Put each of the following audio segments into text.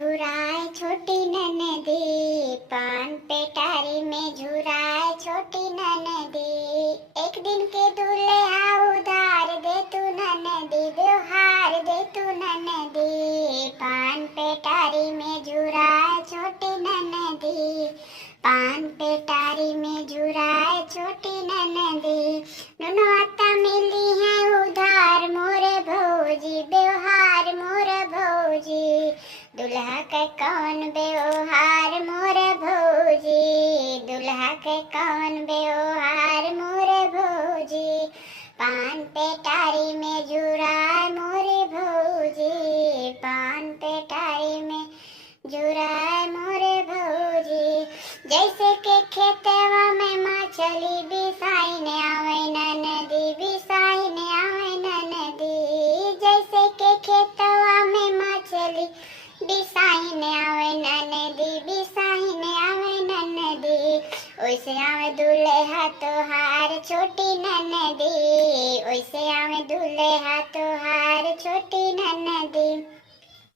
झुराए छोटी ननदी, पान पेटारी में झुराए छोटी ननदी। एक दिन के दूल्हा उधार दे तू ननदी, व्यवहार दे तू ननदी। पान पेटारी में झुराए छोटी ननदी, पान पेटारी में झुराए छोटी ननदी। दोनों आता मिली है उधार मोरे भौजी, व्यवहार मोरे भौजी। दुल्हा के कौन व्यवहार मोरे भौजी, दुल्हा के कौन व्यवहार मोरे भौजी। पान पेटारी में झुराए मोरे भौजी, पान पेटारी में झुराए मोरे भौजी। जैसे के खेतवा में मछली बिसाई ने आवे ननदी, बिसाई ने आवे ननदी। जैसे के खेतवा में मछली बिसाई ने आवे ननदी, बिसाई ने आवे ननदी। ओइसे आवे दुल्हा तोहार छोटी ननदी, ओइसे आवे दुल्हा तोहार छोटी ननदी।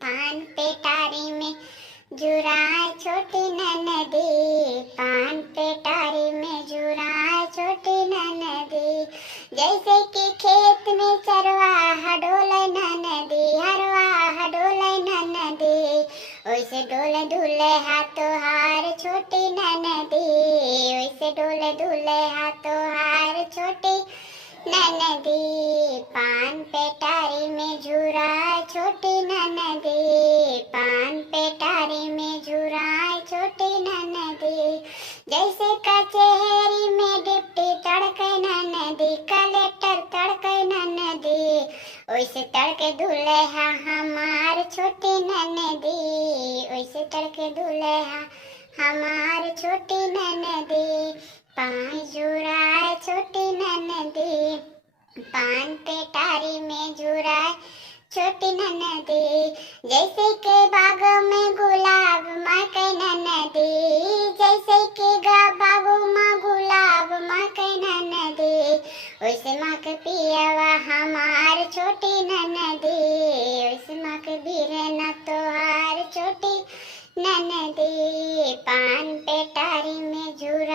पान पेटारी में झुराए छोटी ननदी, पान पेटारी में झुराए छोटी ननदी। जैसे कि खेत में चरवाहा डोले ननदी, हरवाहा डोले ननदी। ओइसे डोले दुल्हा तोहार छोटी ननदी, ओइसे डोले दुल्हा तोहार छोटी ननदी। पान पेटारी में झुराए छोटी ननदी, पान पेटारी में झुराए छोटी ननदी। जैसे कचहरी में डिप्टी तड़के ननदी, कलेक्टर तड़के ननदी। ओइसे तड़के दुल्हा हमार छोटी ननदी, ओइसे तड़के दुल्हा हमार छोटी ननदी। पान झुराए छोटी ननदी, पान पेटारी में झुराए छोटी ननदी। जैसे के बाग में गुलाब महके ननदी, जैसे के बागो में गुलाब महके ननदी। वैसे महके पियावा हमार छोटी ननदी, वैसे महके बीरना तोहार छोटी ननदी। पान पेटारी में झुराए